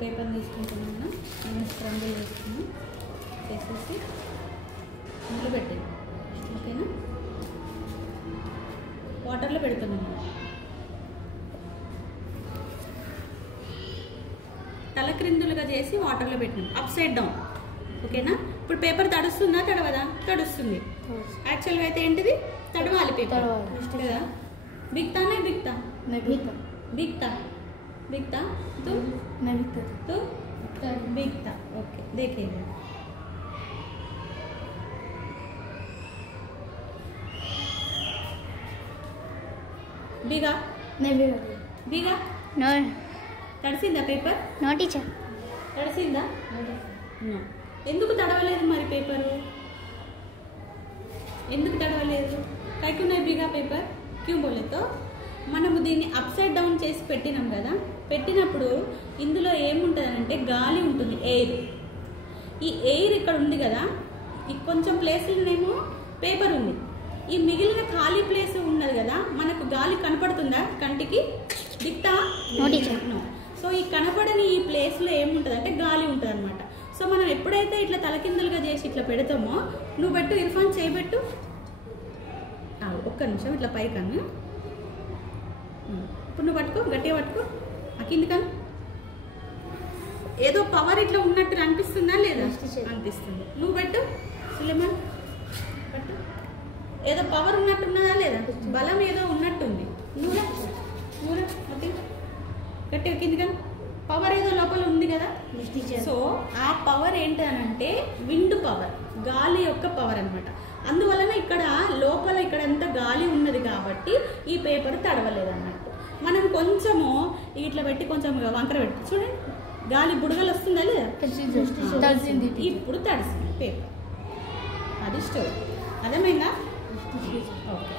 Paper తీసుకుంటున్నాను. నేను scramble వేసుకున్నాను. చేసేసి ఇందులో పెట్టండి. ఓకేనా? వాటర్లో పెడుతున్నాను. తలక్రిందులుగా చేసి వాటర్లో పెట్టినాం. Up side down. ఓకేనా? ఇప్పుడు పేపర్ తడుస్తుందా తడవదా? తడుస్తుంది. యాక్చువల్గా అయితే ఏంటిది? తడవాలి పేపర్ కదా. బిక్తానే బిక్తా बिकता बिकता तो मैं बिकता तो बिकता। ओके देखिए बिगा नहीं बिगा बिगा नो తడిసిందా పేపర్? नो टीचर తడిసిందా? నో. ఎందుకు తడవలేదు మరి పేపరు? ఎందుకు తడవలేదు? కైకున్నాయి బిగా పేపర్ క్యూ బోలే తో మనము దీన్ని అప్ సైడ్ డౌన్ చేసి పెట్టినాం కదా. పెట్టినప్పుడు ఇందులో ఏముంటుందంటే గాలి ఉంటుంది, ఎయిర్. ఈ ఎయిర్ ఇక్కడ ఉంది కదా, ఈ కొంచెం ప్లేస్లోనేమో పేపర్ ఉంది. ఈ మిగిలిన ఖాళీ ప్లేస్ ఉన్నది కదా, మనకు గాలి కనపడుతుందా కంటికి? దిక్తా? నో. సో ఈ కనపడని ఈ ప్లేస్లో ఏముంటుందంటే గాలి ఉంటుంది అనమాట. సో మనం ఎప్పుడైతే ఇట్లా తలకిందులుగా చేసి ఇట్లా పెడతామో, నువ్వు పెట్టు ఇర్ఫాన్ చేయబెట్టు. ఒక్క నిమిషం ఇట్లా పైకన్నా. ఇప్పుడు నువ్వు పట్టుకో, గట్టిగా పట్టుకో. ఆ కింది కన్నా ఏదో పవర్ ఇట్లా ఉన్నట్టు అనిపిస్తుందా లేదా? అనిపిస్తుంది. నువ్వు పెట్టు సులేమాన్, పట్టు. ఏదో పవర్ ఉన్నట్టున్నదా లేదా? బలం ఏదో ఉన్నట్టుంది. నువ్వురా నువ్వురా మొత్తం గట్టిగా కింది కన్నా. పవర్ ఏదో లోపల ఉంది కదా. సో ఆ పవర్ ఏంటనంటే విండ్ పవర్, గాలి యొక్క పవర్ అనమాట. అందువలన ఇక్కడ లోపల ఇక్కడంతా గాలి ఉన్నది కాబట్టి ఈ పేపర్ తడవలేదు అన్నట్టు. మనం కొంచెము ఇట్లా పెట్టి కొంచెం వంకర పెట్టి చూడండి, గాలి బుడగలు వస్తుందా లేదా? ఇప్పుడు తడిసింది పేపర్. అది స్టోరీ. అర్థమైందా? ఓకే.